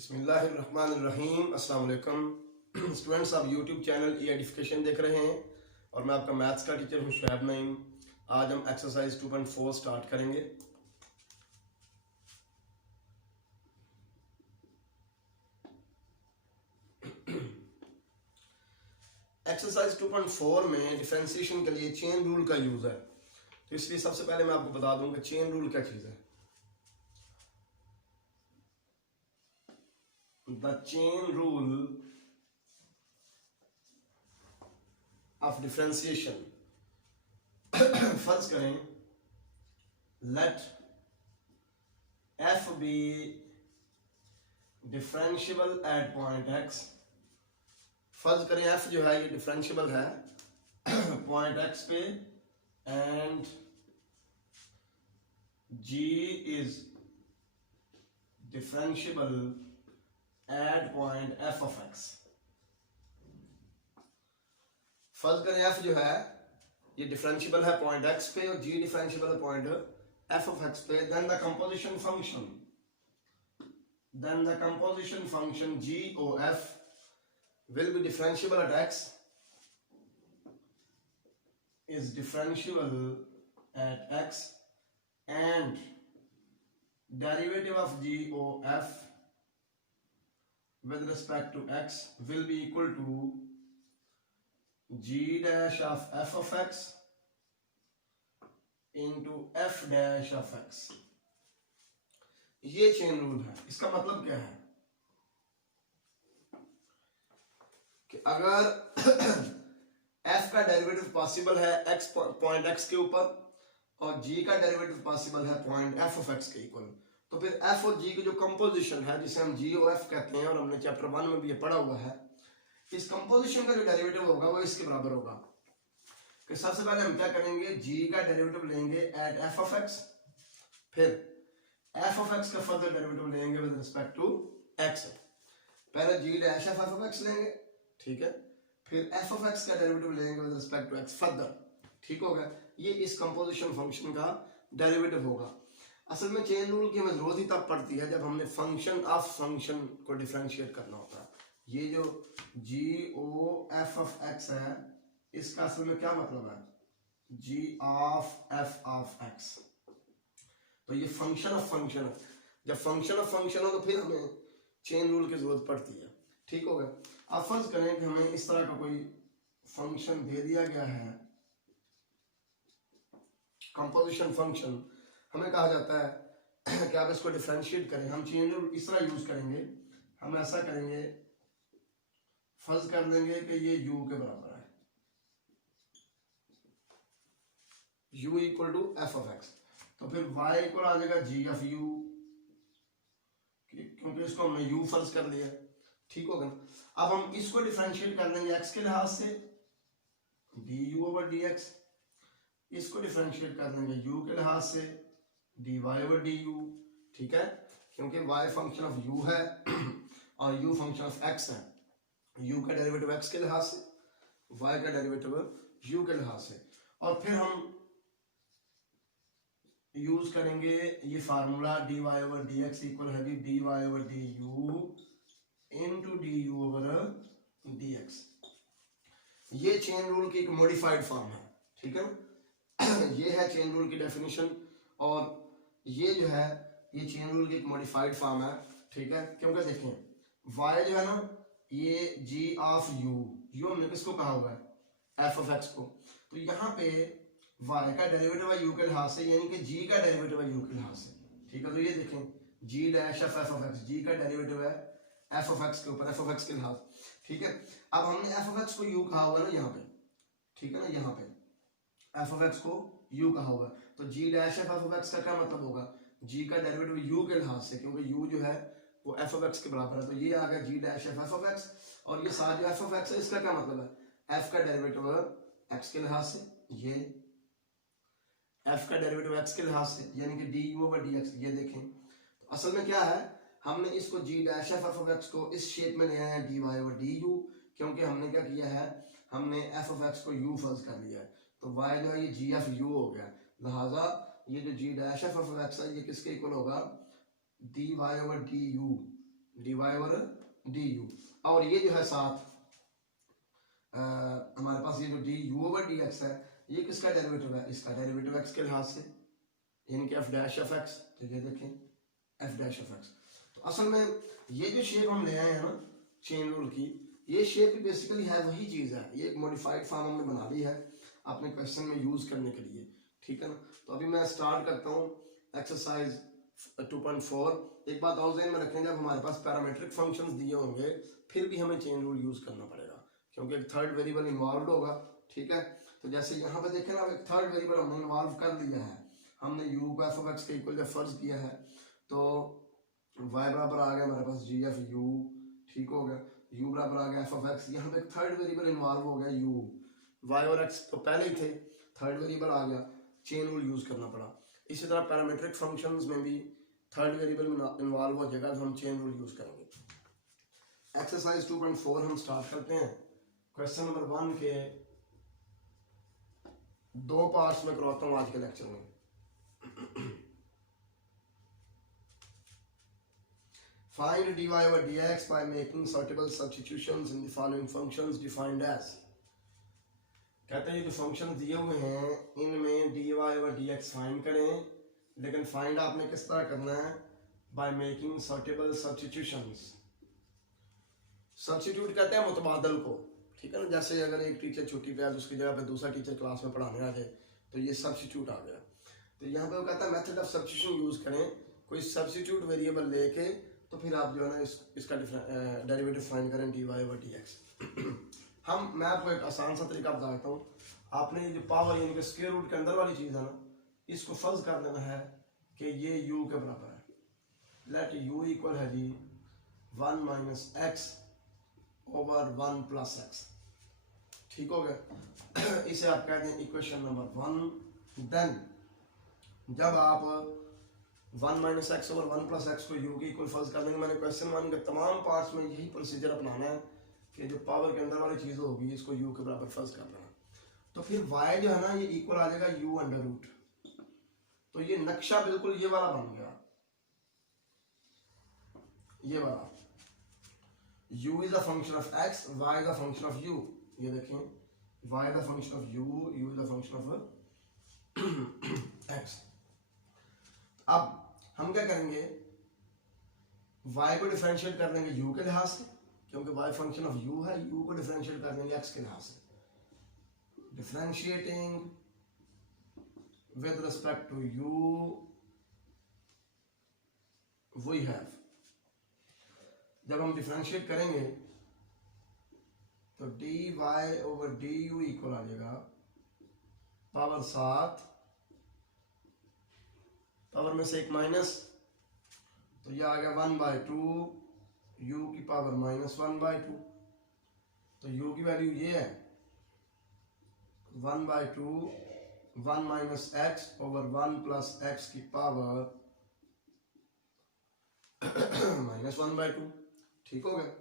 बिस्मिल्लाहिर्रहमानिर्रहीम। अस्सलाम वालेकुम स्टूडेंट्स, आप यूट्यूब चैनल ई एडिफिकेशन देख रहे हैं और मैं आपका मैथ्स का टीचर हूँ शुएब नईम। आज हम एक्सरसाइज 2.4 स्टार्ट करेंगे। एक्सरसाइज 2.4 में डिफरेंशिएशन के लिए चेन रूल का यूज है, तो इसलिए सबसे पहले मैं आपको बता दूं कि चेन रूल क्या चीज है। The chain rule of differentiation. फर्ज करें late f be differentiable at point x। फर्ज करें f जो है ये डिफरेंशियल है पॉइंट x पे and g is differential at point f of x। फर्ज करें f जो है ये डिफरेंशियल है पॉइंट x पे और g डिफरेंशियल है पॉइंट f of x पे। then the composition function g o f will be differentiable at x is differentiable at x and derivative of g o f with respect to x will be equal to g dash of f of x into f dash of x। ये chain rule है। इसका मतलब क्या है कि अगर f का derivative possible है x पॉइंट x के ऊपर और g का डेरिवेटिव पॉसिबल है पॉइंट f ऑफ x के इक्वल, तो फिर f और g की जो कंपोजिशन है जिसे हम g और f कहते हैं और हमने चैप्टर 1 में भी ये पढ़ा हुआ है, इस कंपोजिशन का जो डेरिवेटिव होगा वो इसके बराबर होगा। कि सबसे पहले हम क्या करेंगे, g का डेरिवेटिव लेंगे एट f ऑफ x, फिर f ऑफ x का फर्दर डेरिवेटिव लेंगे विद रिस्पेक्ट टू x। पहले g dash f of x लेंगे, ठीक है, फिर f ऑफ x का डेरिवेटिव लेंगे with respect to x further, ठीक होगा। ये इस कंपोजिशन फंक्शन का डेरिवेटिव होगा। असल में चेन रूल की हमें जरूरत ही तब पड़ती है जब हमने फंक्शन ऑफ फंक्शन को डिफरेंशिएट करना होता है। ये जो g o f of x है इसका असल में क्या मतलब है, g of f of x। तो ये फंक्शन ऑफ फंक्शन है। जब फंक्शन ऑफ फंक्शन हो तो फिर हमें चेन रूल की जरूरत पड़ती है, ठीक हो गया। अब फर्ज करें कि हमें इस तरह का कोई फंक्शन दे दिया गया है, कंपोजिशन फंक्शन। हमें कहा जाता है कि आप इसको डिफरेंशिएट करें। हम चेन रूल इस तरह यूज करेंगे, हम ऐसा करेंगे, फर्ज कर लेंगे कि ये u के बराबर है, u equal to f of x, तो फिर y इक्वल आ जाएगा g ऑफ u, क्योंकि इसको हमने u फर्ज कर लिया, ठीक होगा। अब हम इसको डिफरेंशिएट कर लेंगे x के लिहाज से du ओवर dx, इसको डिफरेंशिएट कर लेंगे u के लिहाज से dy ओवर du, ठीक है, क्योंकि y फंक्शन ऑफ u है और u फंक्शन ऑफ x है। u का डेरिवेटिव x के लिहाज से, y का डेरिवेटिव u के लिहाज से, और फिर हम यूज करेंगे ये formula dy over dx equal है dy over du into du over dx। ये चेन रूल की एक मॉडिफाइड फॉर्म है, ठीक है। ये है चेन रूल की डेफिनेशन और ये जो है ये चेन रूल की एक मॉडिफाइड फॉर्म है, ठीक है। क्योंकि देखें y जो है ना ये g ऑफ u हमने किसको कहा हुआ है, f ऑफ x को, तो यहाँ पे y का डेरिवेटिव है u के लिहाज से, यानी कि g का डेरिवेटिव है u के लिहाज से, ठीक है। तो ये देखें g dash of f of x, g का डेरिवेटिव है f ऑफ x के ऊपर, f ऑफ x के लिहाज, ठीक है। अब हमने f ऑफ x को u कहा हुआ ना यहाँ पे, ठीक है ना, यहाँ पे f ऑफ x को u कहा हुआ, तो g dash of f of x का क्या मतलब होगा, g का डेरिवेटिव u के लिहाज से, क्योंकि u जो है वो f ऑफ x के बराबर है, तो ये आ गया g dash of f of x। और ये साथ जो f ऑफ x है इसका क्या मतलब है, f का डेरिवेटिव x के लिहाज से, ये f का डेरिवेटिव x के लिहाज से, यानी कि du ओवर dx। ये देखें तो असल में क्या है, हमने इसको g dash of f of x को इस शेप में ले आए हैं dy ओवर du, क्योंकि हमने क्या किया है, हमने f ऑफ x को u फर्ज कर लिया है, तो y जो है ये g ऑफ u हो गया। लिहाजा ये जो g dash of f of x है ये किसके इक्वल होगा, dy over du d y over d u, और ये जो है साथ हमारे पास ये जो d u over d x है, ये किसका डेरिवेटिव है, इसका डेरिवेटिव एक्स के लिहाज से, यानी कि एफ डैश ऑफ एक्स। तो ये देखें एफ डैश ऑफ एक्स। तो असल में ये जो शेप हम ले आए हैं ना चेन रूल की, ये शेप बेसिकली है वही चीज़ है, ये एक मॉडिफाइड फॉर्म हमने बना ली है अपने क्वेश्चन में यूज करने के लिए, ठीक है ना। तो अभी मैं स्टार्ट करता हूँ एक्सरसाइज 2.4। एक बात और ध्यान में रखें, जब हमारे पास पैरामीट्रिक फंक्शंस दिए होंगे फिर भी हमें चेन रूल यूज करना पड़ेगा, क्योंकि एक थर्ड वेरिएबल इन्वॉल्व होगा, ठीक है। तो जैसे यहाँ पे देखें ना, एक थर्ड वेरिएबल हमने इन्वॉल्व कर लिया है, हमने u को एफ ऑफ एक्स के इक्वल जब फर्ज किया है, तो y बराबर आ गया हमारे पास जी एफ यू, ठीक हो गया, u बराबर आ गया एफ ऑफ एक्स, यहाँ पे एक थर्ड वेरिएबल इन्वॉल्व हो गया u, y और x तो पहले ही थे, थर्ड वेरिएबल आ गया, चेन रूल यूज करना पड़ा। इसी तरह पैरामीट्रिक फंक्शंस में भी थर्ड वेरिएबल इन्वॉल्व हो जाएगा, तो हम चेन रूल यूज करेंगे। एक्सरसाइज 2.4 हम स्टार्ट करते हैं। क्वेश्चन नंबर 1 के दो पार्ट्स में करवाता हूँ आज के लेक्चर में। Find dy over dx by making suitable substitutions in the following functions defined as। कहते हैं ये जो फंक्शन दिए हुए हैं इनमें dy over dx फाइंड करें, लेकिन फाइंड आपने किस तरह करना है, by making suitable substitutions। Substitute कहते हैं मुतबादल को, ठीक है ना। जैसे अगर एक टीचर छुट्टी पे है तो उसकी जगह पे दूसरा टीचर क्लास में पढ़ाने आ जाए, तो ये सब्स्टिट्यूट आ गया। तो यहाँ पे वो कहता है मेथड ऑफ सब्स्टिट्यूशन यूज करें, कोई सब्स्टिट्यूट वेरिएबल लेके तो फिर आप जो है ना इसका डेरिवेटिव फाइंड करें dy over dx। मैं आपको एक आसान सा तरीका बता देता हूँ। आपने ये जो पावर यानी कि स्क्वायर रूट के अंदर वाली चीज़ है ना, इसको फर्ज कर देना है कि ये u के बराबर है। लेट u इक्वल है जी 1 minus x over 1 plus x, ठीक हो गया। इसे आप कहते हैं इक्वेशन नंबर 1। देन जब आप 1 minus x over 1 plus x को u की इक्वल फर्ज कर देंगे, मैंने क्वेश्चन 1 के तमाम पार्ट्स में यही प्रोसीजर अपनाना है कि जो पावर के अंदर वाली चीज़ होगी इसको u के बराबर फर्ज कर देना। तो फिर y जो है ना ये इक्वल आ जाएगा u अंडर रूट। तो ये नक्शा बिल्कुल ये वाला बन गया, ये वाला u is a function of x, y is a function of u। ये देखें y is a function of u, u is a function of x। अब हम क्या करेंगे, y को डिफरेंशिएट कर देंगे u के लिहाज से, क्योंकि y फंक्शन ऑफ u है, u को डिफरेंशिएट कर देंगे x के लिहाज से। Differentiating with respect to u we have. जब हम डिफरेंशिएट करेंगे तो dy ओवर du इक्वल आ जाएगा पावर 7, पावर में से एक माइनस, तो यह आ गया 1/2 u की पावर -1/2। तो u की वैल्यू ये है 1/2 1 minus x over 1 plus x की पावर -1/2, ठीक हो गया।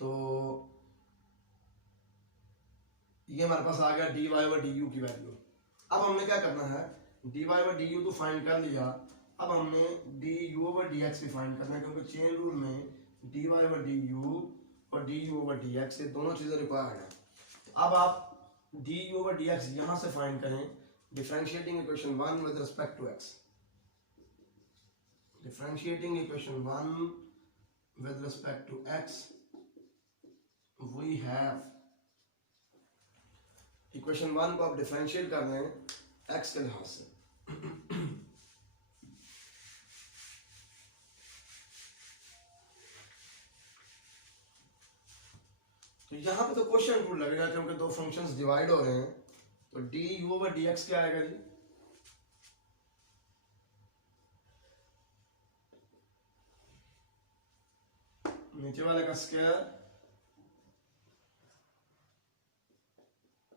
तो ये हमारे पास आ गया dy ओवर du की वैल्यू। अब हमने क्या करना है, dy ओवर du तो फाइंड कर लिया, अब हमने du ओवर dx भी फाइंड करना है, क्योंकि चेन रूल में dy ओवर du और du ओवर dx ये दोनों चीजें रिक्वायर्ड है। तो अब आप du ओवर dx यहां से फाइंड करें, differentiating equation 1 with respect to x। Differentiating equation 1 with respect to x we have, equation 1 को आप डिफरेंशिएट कर रहे हैं x के लिहाज से। तो यहां पे तो क्वेश्चन रूल लगेगा, क्योंकि दो फंक्शंस डिवाइड हो रहे हैं। तो du ओवर dx क्या आएगा जी, नीचे वाले का स्क्वायर,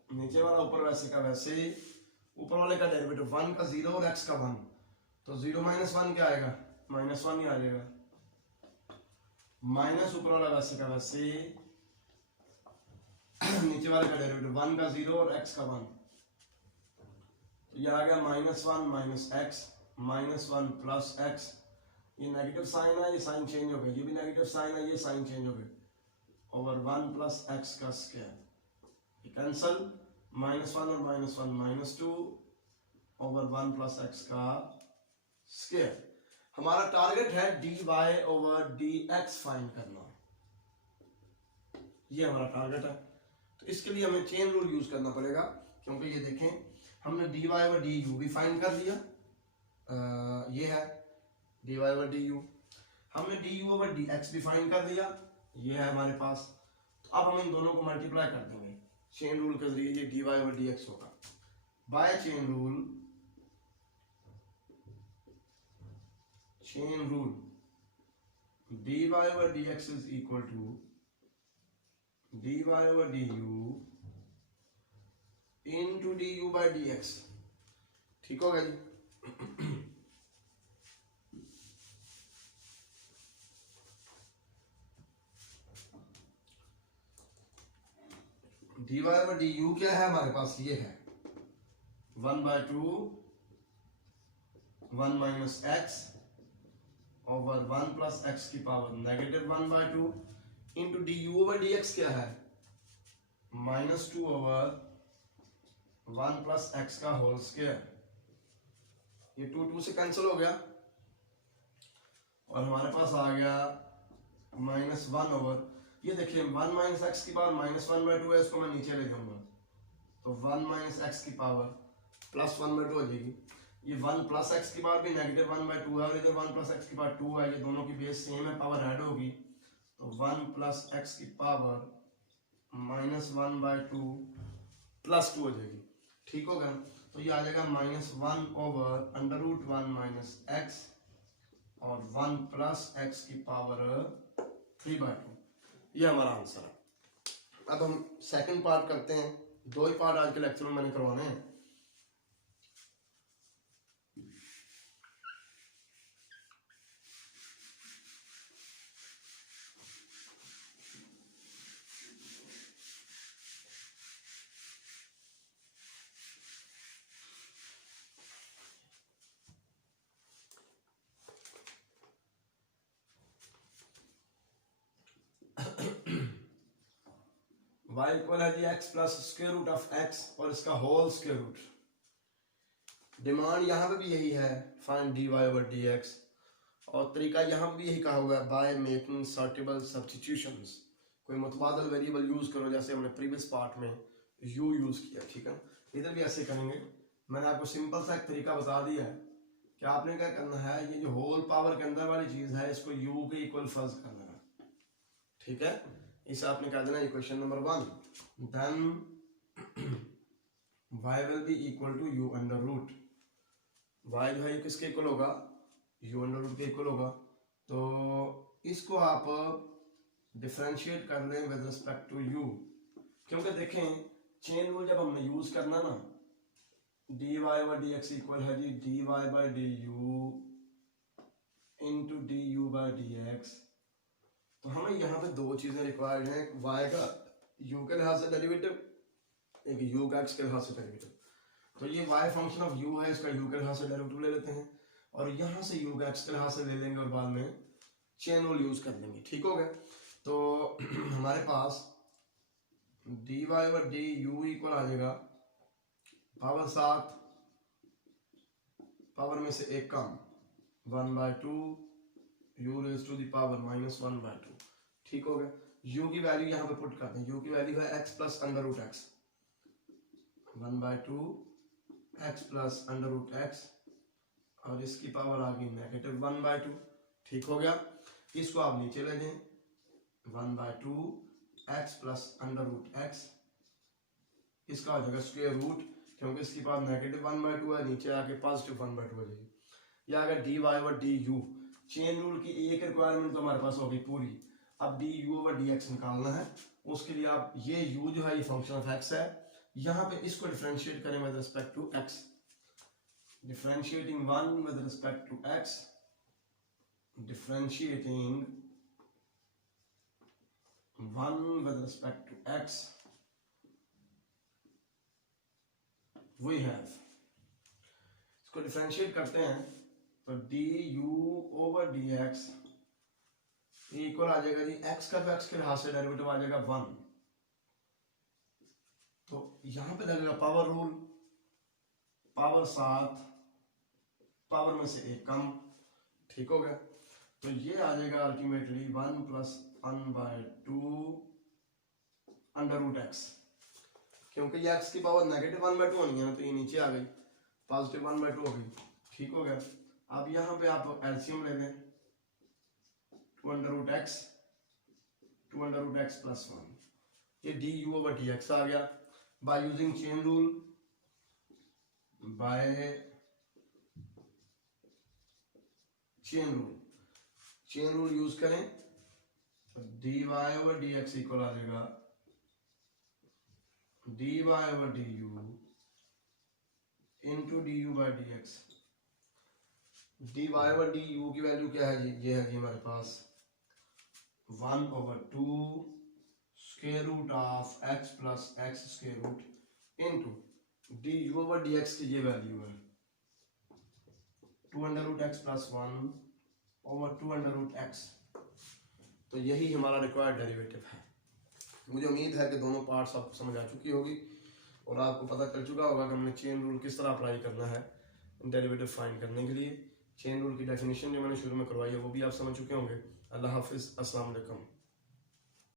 नीचे वाला ऊपर वैसे का वैसे, ऊपर वाले का डेरिवेटिव 1 का 0 और x का 1, तो 0 माइनस 1 क्या आएगा, -1 ही आ जाएगा, माइनस ऊपर वाला वैसे का वैसे, नीचे वाले का डेरिवेटिव 1 का 0 और x का 1, तो यह आ गया -1 माइनस x -1 प्लस x ये नेगेटिव साइन है, ये साइन चेंज हो गया, ये भी नेगेटिव साइन है, ये साइन चेंज हो गया, ओवर 1 प्लस एक्स का स्क्वायर, ये कैंसल, -1 और -1 -2 ओवर 1 प्लस एक्स का स्क्वायर। हमारा टारगेट है dy ओवर dx फाइंड करना, ये हमारा टारगेट है। तो इसके लिए हमें चेन रूल यूज करना पड़ेगा, क्योंकि ये देखें हमने dy ओवर du भी फाइंड कर लिया, ये है dy ओवर du, हमने du ओवर dx भी फाइंड कर लिया, ये है हमारे पास। तो अब हम इन दोनों को मल्टीप्लाई कर देंगे चेन रूल के जरिए, ये dy ओवर dx होगा by chain rule dy over dx is equal to dy over du into du by dx। ठीक होगा जी। dy over du क्या है हमारे पास, ये है 1/2 1 minus x over 1 plus x की power -1/2 into d u over d x क्या है -2 ओवर 1 प्लस एक्स का होल स्क्वायर। ये 2 से कैंसिल हो गया और हमारे पास आ गया -1 ओवर, ये देखिए 1 माइनस एक्स की पावर -1/2 है, इसको मैं नीचे ले जाऊंगा तो 1 माइनस एक्स की पावर +1/2 हो जाएगी। ये 1 प्लस एक्स की पावर भी -1/2 है और इधर 1 प्लस एक्स की पावर 2 है, ये दोनों की बेस सेम है, पावर ऐड होगी तो 1 प्लस एक्स की पावर -1/2 +2 हो जाएगी। ठीक होगा, तो ये आ जाएगा -1 ओवर √1 माइनस एक्स और 1 प्लस एक्स की पावर 3/2, ये हमारा आंसर है। अब हम सेकंड पार्ट करते हैं, 2 ही पार्ट आज के लेक्चर में मैंने करवाने हैं। y इक्वल है जी x plus square root of x और इसका होल स्क्वायर रूट। डिमांड यहाँ पे भी यही है, फाइंड dy ओवर dx, और तरीका यहाँ पे भी यही कहा हुआ है, बाय मेकिंग सर्टेबल सब्स्टिट्यूशंस। कोई मुतबादल वेरिएबल यूज करो, जैसे हमने प्रीवियस पार्ट में u यूज किया। ठीक है, इधर भी ऐसे करेंगे। मैंने आपको सिंपल सा एक तरीका बता दिया है कि आपने क्या करना है, ये जो होल पावर के अंदर वाली चीज है इसको u के इक्वल फर्ज करना है। ठीक है, इसे आपने कह देना equation number 1, then y will be equal to u under root. y जो है किसके इक्वल होगा, u अंडर रूट के इक्वल होगा। तो इसको आप डिफरेंशिएट कर लें विद रिस्पेक्ट टू u, क्योंकि देखें चेन रूल जब हमने यूज करना ना, dy ओवर dx इक्वल है जी dy by du into du by dx। तो हमें यहाँ पे 2 चीजें रिक्वायर्ड हैं, y का u के लिहाज से डेरिवेटिव, एक u का x के लिहाज से डेरिवेटिव। तो ये y फंक्शन ऑफ u है, इसका u के लिहाज से डेरिवेटिव ले लेते हैं और यहाँ से u का x के लिहाज से ले लेंगे और बाद में चेन रूल यूज कर लेंगे। ठीक हो गया, तो हमारे पास dy ओवर du इक्वल आ जाएगा पावर 7, पावर में से एक कम 1/2 u raise to the power -1/2। ठीक हो गया, u की वैल्यू यहाँ पे पुट करते हैं, u की वैल्यू है x plus under root x, 1/2 x plus under root x और इसकी पावर आ गई -1/2। ठीक हो गया, इसको आप नीचे ले जाएं, 1/2 x plus under root x, इसका हो जाएगा स्क्वायर रूट, क्योंकि इसकी पावर -1/2 है, नीचे आके +1/2 हो जाएगी। यह आ गया dy over du। Chain rule की एक रिक्वायरमेंट तो हमारे पास होगी पूरी। अब du ओवर dx निकालना है, उसके लिए आप ये u जो है ये फंक्शन ऑफ x है, यहाँ पे इसको डिफरेंशिएट करें with respect to x, differentiating 1 with respect to x, differentiating 1 with respect to x, we have, इसको डिफरेंशिएट करते हैं तो d u over d x equal आ जाएगा जी एक्स का, तो एक्स के लिहाज से डेरिवेटिव आ जाएगा 1, तो यहां पे लगेगा पावर रूल, पावर 7, पावर में से एक कम, ठीक हो गया। तो ये आ जाएगा अल्टीमेटली 1 + 1/2 अंडर रूट एक्स, क्योंकि ये एक्स की पावर नेगेटिव 1/2 होनी है ना, तो ये नीचे आ गई, पॉजिटिव 1/2 हो गई, ठीक हो गया। अब यहाँ पे आप एलसीएम ले लें, 2 अंडर रूट एक्स + 1, ये d u over d x आ गया। By using chain rule, chain rule use करें तो d y over d x equal आ जाएगा d y over d u into d u by d x. D y over d u की value क्या है जी, ये है जी हमारे पास 1/2 square root of x plus x square root into d u over d x की ये वैल्यू है 2 under root x + 1 over 2 under root x. तो यही हमारा रिक्वायर्ड डेरिवेटिव है। मुझे उम्मीद है कि दोनों पार्ट्स आपको समझ आ चुकी होगी और आपको पता चल चुका होगा कि हमने चेन रूल किस तरह अप्लाई करना है डेरिवेटिव फाइंड करने के लिए। चेन रूल की डेफिनेशन जो मैंने शुरू में करवाई है वो भी आप समझ चुके होंगे। अल्लाह हाफिज़, अस्सलाम वालेकुम।